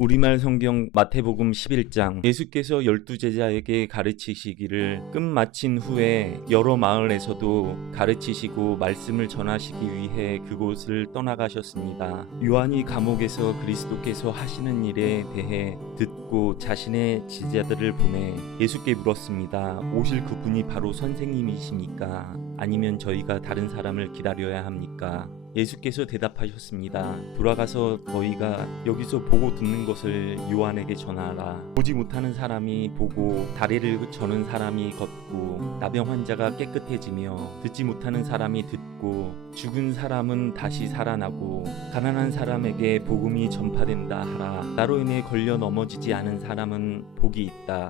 우리말 성경 마태복음 11장 예수께서 12제자에게 가르치시기를 끝마친 후에 여러 마을에서도 가르치시고 말씀을 전하시기 위해 그곳을 떠나가셨습니다. 요한이 감옥에서 그리스도께서 하시는 일에 대해 듣고 자신의 제자들을 보내 예수께 물었습니다. 오실 그분이 바로 선생님이십니까? 아니면 저희가 다른 사람을 기다려야 합니까? 예수께서 대답하셨습니다. 돌아가서 너희가 여기서 보고 듣는 것을 요한에게 전하라. 보지 못하는 사람이 보고 다리를 저는 사람이 걷고 나병 환자가 깨끗해지며 듣지 못하는 사람이 듣고 죽은 사람은 다시 살아나고 가난한 사람에게 복음이 전파된다 하라. 나로 인해 걸려 넘어지지 않은 사람은 복이 있다.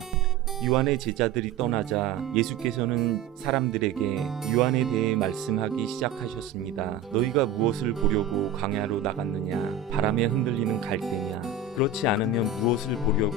요한의 제자들이 떠나자 예수께서는 사람들에게 요한에 대해 말씀하기 시작하셨습니다. 너희가 무엇을 보려고 광야로 나갔느냐? 바람에 흔들리는 갈대냐? 그렇지 않으면 무엇을 보려고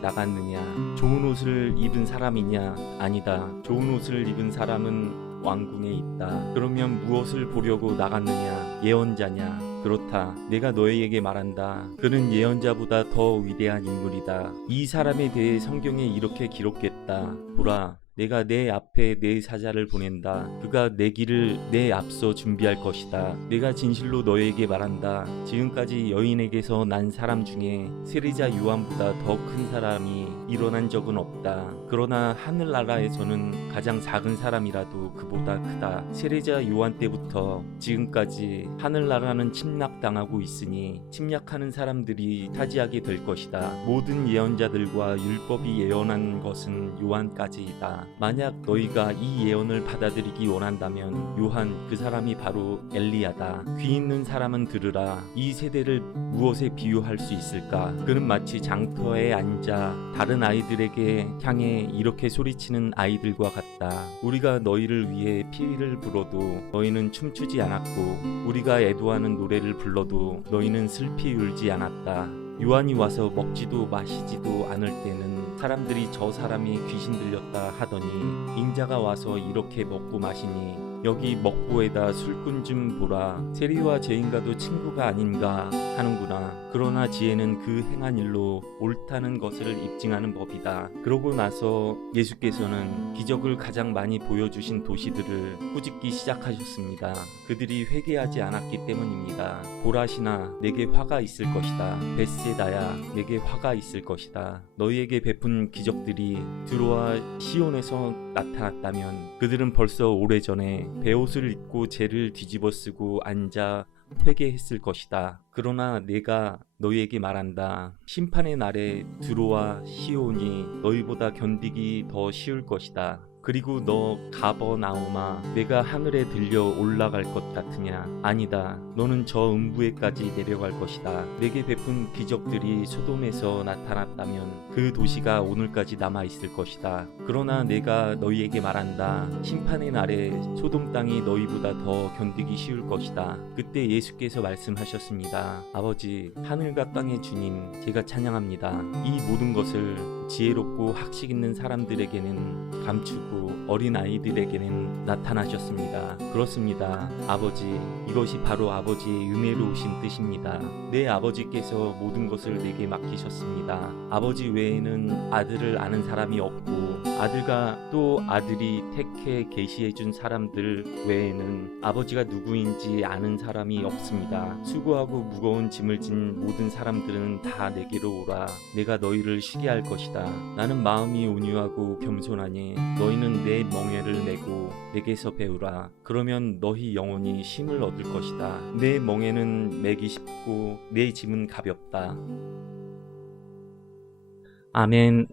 나갔느냐? 좋은 옷을 입은 사람이냐? 아니다. 좋은 옷을 입은 사람은 왕궁에 있다. 그러면 무엇을 보려고 나갔느냐? 예언자냐? 그렇다. 내가 너희에게 말한다. 그는 예언자보다 더 위대한 인물이다. 이 사람에 대해 성경에 이렇게 기록했다. 보라, 내가 내 앞에 내 사자를 보낸다. 그가 내 길을 내 앞서 준비할 것이다. 내가 진실로 너희에게 말한다. 지금까지 여인에게서 난 사람 중에 세리자 요한보다 더 큰 사람이 일어난 적은 없다. 그러나 하늘나라에서는 가장 작은 사람이라도 그보다 크다. 세리자 요한 때부터 지금까지 하늘나라는 침략당하고 있으니 침략하는 사람들이 차지하게 될 것이다. 모든 예언자들과 율법이 예언한 것은 요한까지이다. 만약 너희가 이 예언을 받아들이기 원한다면 요한 그 사람이 바로 엘리야다. 귀 있는 사람은 들으라. 이 세대를 무엇에 비유할 수 있을까? 그는 마치 장터에 앉아 다른 아이들에게 향해 이렇게 소리치는 아이들과 같다. 우리가 너희를 위해 피를 불어도 너희는 춤추지 않았고 우리가 애도하는 노래를 불러도 너희는 슬피 울지 않았다. 요한이 와서 먹지도 마시지도 않을 때는 사람들이 저 사람이 귀신 들렸다 하더니 인자가 와서 이렇게 먹고 마시니 여기 먹보에다 술꾼 좀 보라. 세리와 죄인과도 친구가 아닌가 하는구나. 그러나 지혜는 그 행한 일로 옳다는 것을 입증하는 법이다. 그러고 나서 예수께서는 기적을 가장 많이 보여주신 도시들을 꾸짖기 시작하셨습니다. 그들이 회개하지 않았기 때문입니다. 보라시나 내게 화가 있을 것이다. 벳세다야 내게 화가 있을 것이다. 너희에게 베푼 기적들이 두로와 시온에서 나타났다면 그들은 벌써 오래전에 베옷을 입고 죄를 뒤집어 쓰고 앉아 회개했을 것이다. 그러나 내가 너희에게 말한다. 심판의 날에 두로와 시온이 너희보다 견디기 더 쉬울 것이다. 그리고 너 가버나움아 내가 하늘에 들려 올라갈 것 같으냐? 아니다. 너는 저 음부에까지 내려갈 것이다. 내게 베푼 기적들이 소돔에서 나타났다면 그 도시가 오늘까지 남아있을 것이다. 그러나 내가 너희에게 말한다. 심판의 날에 소돔 땅이 너희보다 더 견디기 쉬울 것이다. 그때 예수께서 말씀하셨습니다. 아버지, 하늘과 땅의 주님, 제가 찬양합니다. 이 모든 것을 지혜롭고 학식 있는 사람들에게는 감추고 어린 아이들에게는 나타나셨습니다. 그렇습니다. 아버지, 이것이 바로 아버지의 은혜로우신 뜻입니다. 내 아버지께서 모든 것을 내게 맡기셨습니다. 아버지 외에는 아들을 아는 사람이 없고 아들과 또 아들이 택해 계시해준 사람들 외에는 아버지가 누구인지 아는 사람이 없습니다. 수고하고 무거운 짐을 진 모든 사람들은 다 내게로 오라. 내가 너희를 쉬게 할 것이다. 나는 마음이 온유하고 겸손하니 너희는 내 멍에를 메고 내게서 배우라. 그러면 너희 영혼이 쉼을 얻을 것이다. 내 멍에는 매기 쉽고 내 짐은 가볍다. 아멘.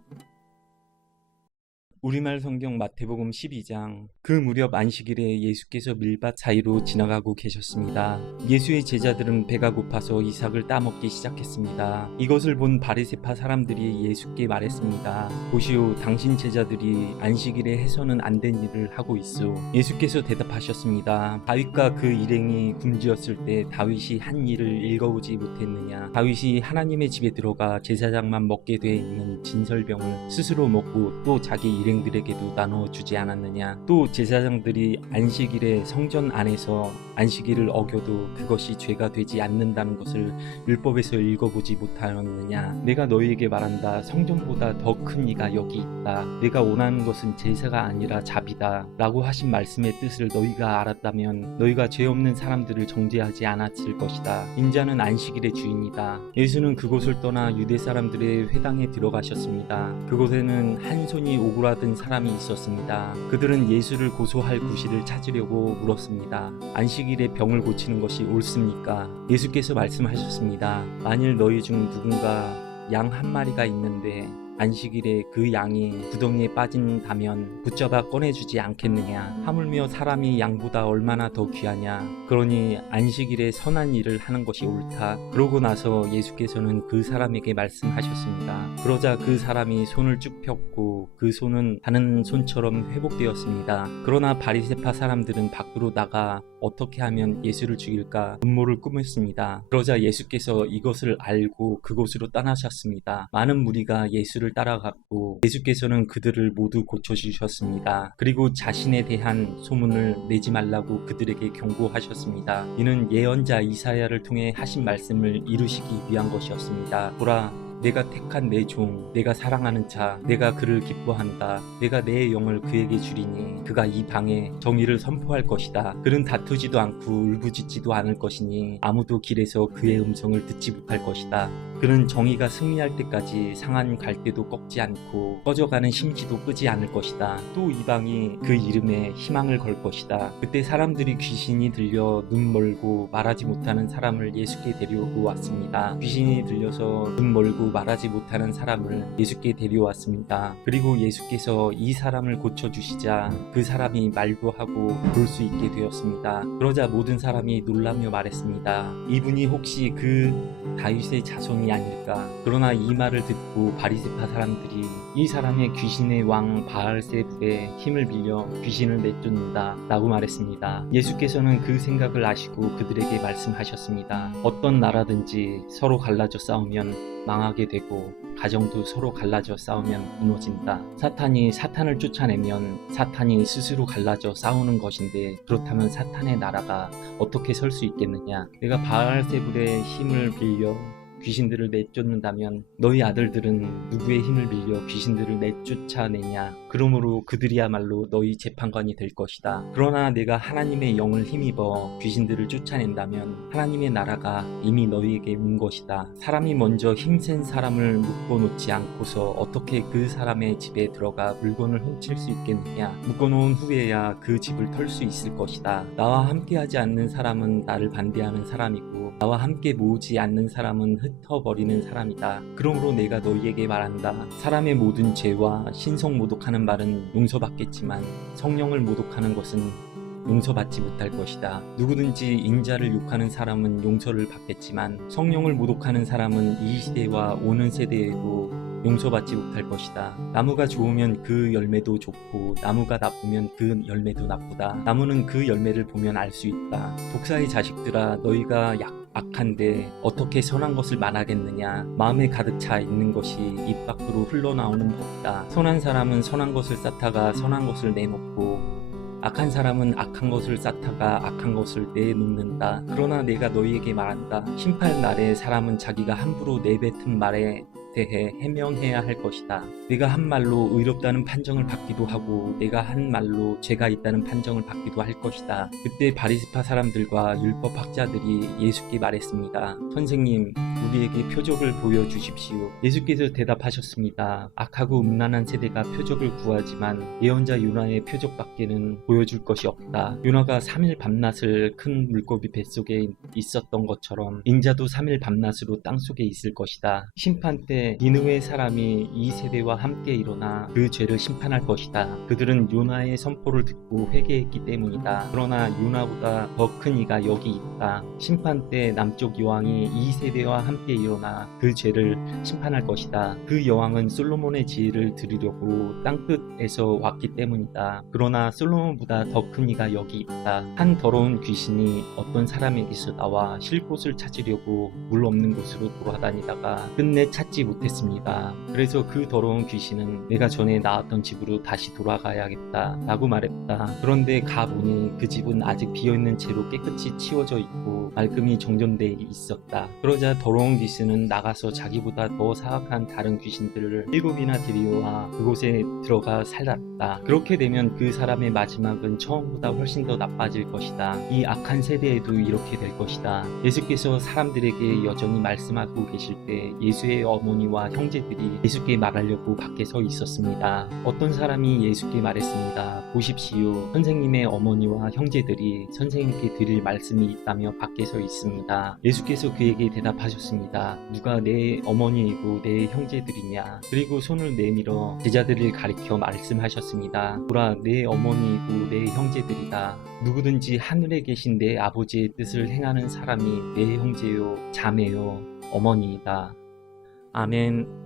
우리말 성경 마태복음 12장. 그 무렵 안식일에 예수께서 밀밭 사이로 지나가고 계셨습니다. 예수의 제자들은 배가 고파서 이삭을 따먹기 시작했습니다. 이것을 본 바리새파 사람들이 예수께 말했습니다. 보시오, 당신 제자들이 안식일에 해서는 안 된 일을 하고 있소. 예수께서 대답하셨습니다. 다윗과 그 일행이 굶주렸을 때 다윗이 한 일을 읽어오지 못했느냐? 다윗이 하나님의 집에 들어가 제사장만 먹게 돼 있는 진설병을 스스로 먹고 또 자기 일행들에게도 나눠주지 않았느냐? 또 제사장들이 안식일에 성전 안에서 안식일을 어겨도 그것이 죄가 되지 않는다는 것을 율법에서 읽어보지 못하였느냐? 내가 너희에게 말한다. 성전보다 더 큰 이가 여기 있다. 내가 원하는 것은 제사가 아니라 자비다 라고 하신 말씀의 뜻을 너희가 알았다면 너희가 죄 없는 사람들을 정죄하지 않았을 것이다. 인자는 안식일의 주인이다. 예수는 그곳을 떠나 유대 사람들의 회당에 들어가셨습니다. 그곳에는 한 손이 오그라든 사람이 있었습니다. 그들은 예수를 고소할 구실을 찾으려고 물었습니다. 안식일에 병을 고치는 것이 옳습니까? 예수께서 말씀하셨습니다. 만일 너희 중 누군가 양 한 마리가 있는데 안식일에 그 양이 구덩이에 빠진다면 붙잡아 꺼내주지 않겠느냐? 하물며 사람이 양보다 얼마나 더 귀하냐? 그러니 안식일에 선한 일을 하는 것이 옳다. 그러고 나서 예수께서는 그 사람에게 말씀하셨습니다. 그러자 그 사람이 손을 쭉 폈고 그 손은 다른 손처럼 회복되었습니다. 그러나 바리새파 사람들은 밖으로 나가 어떻게 하면 예수를 죽일까 음모를 꾸몄습니다. 그러자 예수께서 이것을 알고 그곳으로 떠나셨습니다. 많은 무리가 예수를 따라갔고 예수께서는 그들을 모두 고쳐주셨습니다. 그리고 자신에 대한 소문을 내지 말라고 그들에게 경고하셨습니다. 이는 예언자 이사야를 통해 하신 말씀을 이루시기 위한 것이었습니다. 보라, 내가 택한 내 종, 내가 사랑하는 자, 내가 그를 기뻐한다. 내가 내 영을 그에게 주리니 그가 이 방에 정의를 선포할 것이다. 그는 다투지도 않고 울부짖지도 않을 것이니 아무도 길에서 그의 음성을 듣지 못할 것이다. 그는 정의가 승리할 때까지 상한 갈대도 꺾지 않고 꺼져가는 심지도 끄지 않을 것이다. 또 이 방이 그 이름에 희망을 걸 것이다. 그때 사람들이 귀신이 들려 눈 멀고 말하지 못하는 사람을 예수께 데려오고 왔습니다. 귀신이 들려서 눈 멀고 말하지 못하는 사람을 예수께 데려왔습니다. 그리고 예수께서 이 사람을 고쳐주시자 그 사람이 말도 하고 볼 수 있게 되었습니다. 그러자 모든 사람이 놀라며 말했습니다. 이분이 혹시 그 다윗의 자손이 아닐까? 그러나 이 말을 듣고 바리새파 사람들이 이 사람의 귀신의 왕 바알세불의 힘을 빌려 귀신을 내쫓는다 라고 말했습니다. 예수께서는 그 생각을 아시고 그들에게 말씀하셨습니다. 어떤 나라든지 서로 갈라져 싸우면 망하게 되고 가정도 서로 갈라져 싸우면 무너진다. 사탄이 사탄을 쫓아내면 사탄이 스스로 갈라져 싸우는 것인데 그렇다면 사탄의 나라가 어떻게 설 수 있겠느냐? 내가 바알세불의 힘을 빌려 귀신들을 내쫓는다면 너희 아들들은 누구의 힘을 빌려 귀신들을 내쫓아내냐? 그러므로 그들이야말로 너희 재판관이 될 것이다. 그러나 내가 하나님의 영을 힘입어 귀신들을 쫓아낸다면 하나님의 나라가 이미 너희에게 온 것이다. 사람이 먼저 힘센 사람을 묶어놓지 않고서 어떻게 그 사람의 집에 들어가 물건을 훔칠 수 있겠느냐? 묶어놓은 후에야 그 집을 털 수 있을 것이다. 나와 함께하지 않는 사람은 나를 반대하는 사람이고 나와 함께 모으지 않는 사람은 흩어버리는 사람이다. 그러므로 내가 너희에게 말한다. 사람의 모든 죄와 신성 모독하는 말은 용서받겠지만 성령을 모독하는 것은 용서받지 못할 것이다. 누구든지 인자를 욕하는 사람은 용서를 받겠지만 성령을 모독하는 사람은 이 시대와 오는 세대에도 용서받지 못할 것이다. 나무가 좋으면 그 열매도 좋고 나무가 나쁘면 그 열매도 나쁘다. 나무는 그 열매를 보면 알 수 있다. 독사의 자식들아, 너희가 악한데 어떻게 선한 것을 말하겠느냐? 마음에 가득 차 있는 것이 입 밖으로 흘러나오는 법이다. 선한 사람은 선한 것을 쌓다가 선한 것을 내놓고 악한 사람은 악한 것을 쌓다가 악한 것을 내놓는다. 그러나 내가 너희에게 말한다. 심판 날에 사람은 자기가 함부로 내뱉은 말에 대해 해명해야 할 것이다. 내가 한 말로 의롭다는 판정을 받기도 하고 내가 한 말로 죄가 있다는 판정을 받기도 할 것이다. 그때 바리새파 사람들과 율법 학자들이 예수께 말했습니다. 선생님, 우리에게 표적을 보여주십시오. 예수께서 대답하셨습니다. 악하고 음란한 세대가 표적을 구하지만 예언자 요나의 표적밖에는 보여줄 것이 없다. 요나가 3일 밤낮을 큰 물고기 뱃속에 있었던 것처럼 인자도 3일 밤낮으로 땅속에 있을 것이다. 심판 때 니느웨 사람이 이 세대와 함께 일어나 그 죄를 심판할 것이다. 그들은 요나의 선포를 듣고 회개했기 때문이다. 그러나 요나보다 더 큰 이가 여기 있다. 심판 때 남쪽 여왕이 이 세대와 함께 일어나 그 죄를 심판할 것이다. 그 여왕은 솔로몬의 지혜를 들으려고 땅끝에서 왔기 때문이다. 그러나 솔로몬보다 더 큰 이가 여기 있다. 한 더러운 귀신이 어떤 사람에게서 나와 쉴 곳을 찾으려고 물 없는 곳으로 돌아다니다가 끝내 찾지 못했습니다. 그래서 그 더러운 귀신은 내가 전에 나왔던 집으로 다시 돌아가야겠다 라고 말했다. 그런데 가보니 그 집은 아직 비어있는 채로 깨끗이 치워져 있고 말끔히 정돈돼 있었다. 그러자 더러운 귀신은 나가서 자기보다 더 사악한 다른 귀신들을 7이나 데려와 그곳에 들어가 살았다. 그렇게 되면 그 사람의 마지막은 처음보다 훨씬 더 나빠질 것이다. 이 악한 세대에도 이렇게 될 것이다. 예수께서 사람들에게 여전히 말씀하고 계실 때 예수의 어머니와 형제들이 예수께 말하려고 밖에 서 있었습니다. 어떤 사람이 예수께 말했습니다. 보십시오. 선생님의 어머니와 형제들이 선생님께 드릴 말씀이 있다며 밖에 서 있습니다. 예수께서 그에게 대답하셨습니다. 누가 내 어머니이고 내 형제들이냐? 그리고 손을 내밀어 제자들을 가리켜 말씀하셨습니다. 보라, 내 어머니이고 내 형제들이다. 누구든지 하늘에 계신 내 아버지의 뜻을 행하는 사람이 내 형제요, 자매요, 어머니이다. 아멘.